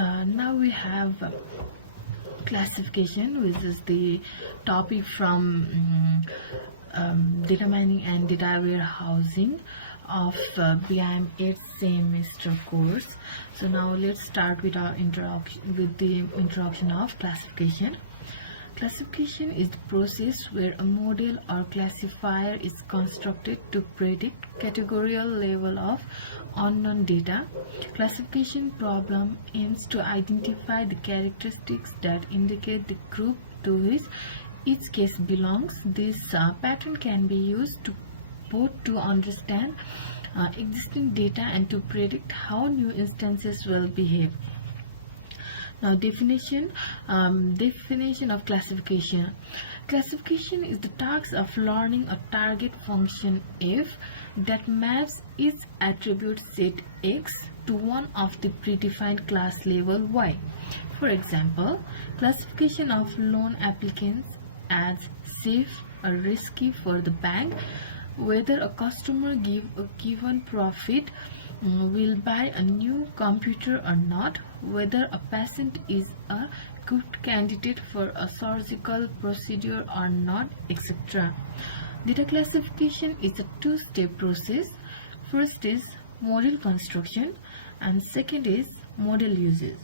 Now we have classification, which is the topic from data mining and data warehousing of BIM 8th semester course. So now let's start with our introduction of classification. Classification is the process where a model or classifier is constructed to predict categorical level of unknown data. Classification problem aims to identify the characteristics that indicate the group to which each case belongs. This pattern can be used to both to understand existing data and to predict how new instances will behave. Now, definition of classification. Classification is the task of learning a target function f that maps its attribute set x to one of the predefined class label y. For example, classification of loan applicants as safe or risky for the bank, whether a customer given profit will buy a new computer or not, whether a patient is a good candidate for a surgical procedure or not, etc. Data classification is a two-step process. First is model construction and second is model usage.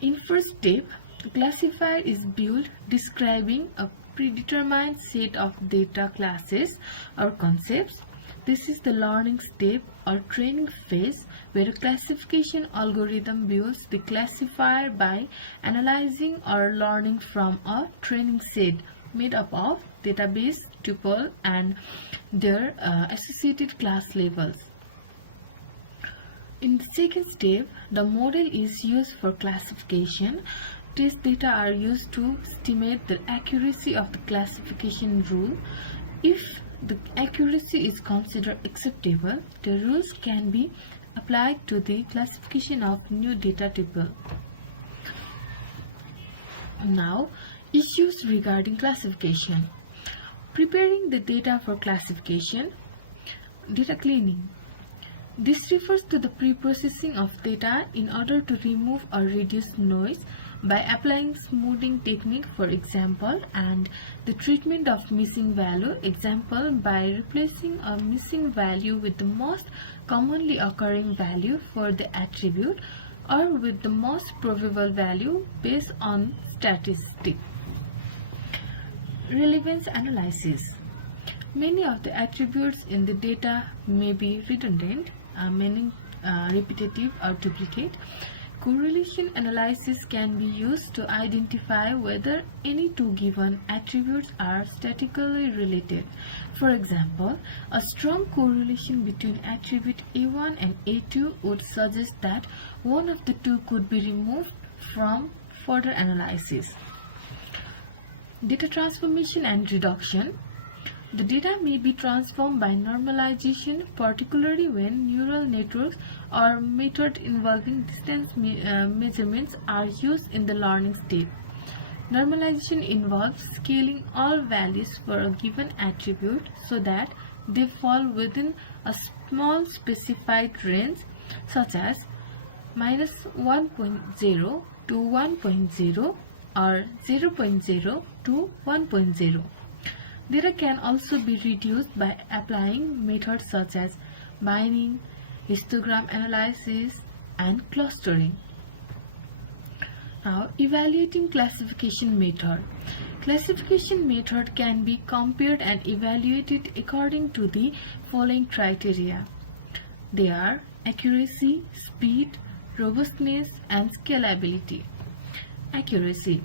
In first step, the classifier is built describing a predetermined set of data classes or concepts. This is the learning step or training phase where a classification algorithm builds the classifier by analyzing or learning from a training set made up of database, tuple, and their associated class labels. In the second step, the model is used for classification. Test data are used to estimate the accuracy of the classification rule. If the accuracy is considered acceptable, the rules can be applied to the classification of new data tuple. Now, issues regarding classification. Preparing the data for classification. Data cleaning. This refers to the pre-processing of data in order to remove or reduce noise by applying smoothing technique, for example, and the treatment of missing value, example, by replacing a missing value with the most commonly occurring value for the attribute or with the most probable value based on statistics. Relevance analysis. Many of the attributes in the data may be redundant, meaning repetitive or duplicate. Correlation analysis can be used to identify whether any two given attributes are statistically related. For example, a strong correlation between attribute A1 and A2 would suggest that one of the two could be removed from further analysis. Data transformation and reduction. The data may be transformed by normalization, particularly when neural networks or methods involving distance measurements are used in the learning step. Normalization involves scaling all values for a given attribute so that they fall within a small specified range, such as -1.0 to 1.0 or 0.0 to 1.0. Data can also be reduced by applying methods such as mining, histogram analysis, and clustering. Now, evaluating classification method. Classification method can be compared and evaluated according to the following criteria. They are accuracy, speed, robustness, and scalability. Accuracy.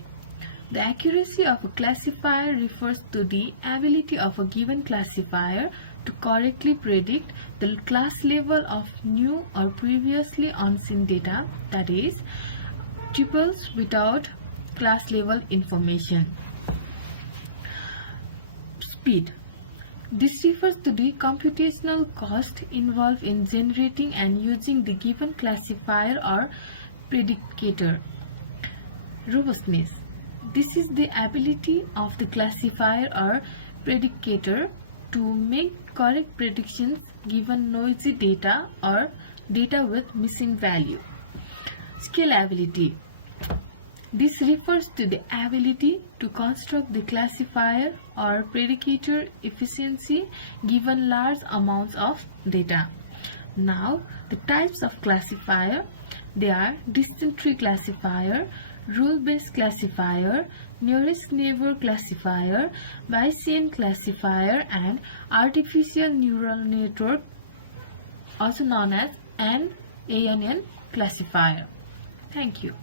The accuracy of a classifier refers to the ability of a given classifier to correctly predict the class level of new or previously unseen data, that is, tuples without class level information. Speed. This refers to the computational cost involved in generating and using the given classifier or predicator. Robustness. This is the ability of the classifier or predicator to make correct predictions given noisy data or data with missing value. Scalability. This refers to the ability to construct the classifier or predicator efficiency given large amounts of data. Now, the types of classifier, they are distance tree classifier, rule-based classifier, nearest neighbor classifier, Bayesian classifier, and artificial neural network, also known as ANN classifier. Thank you.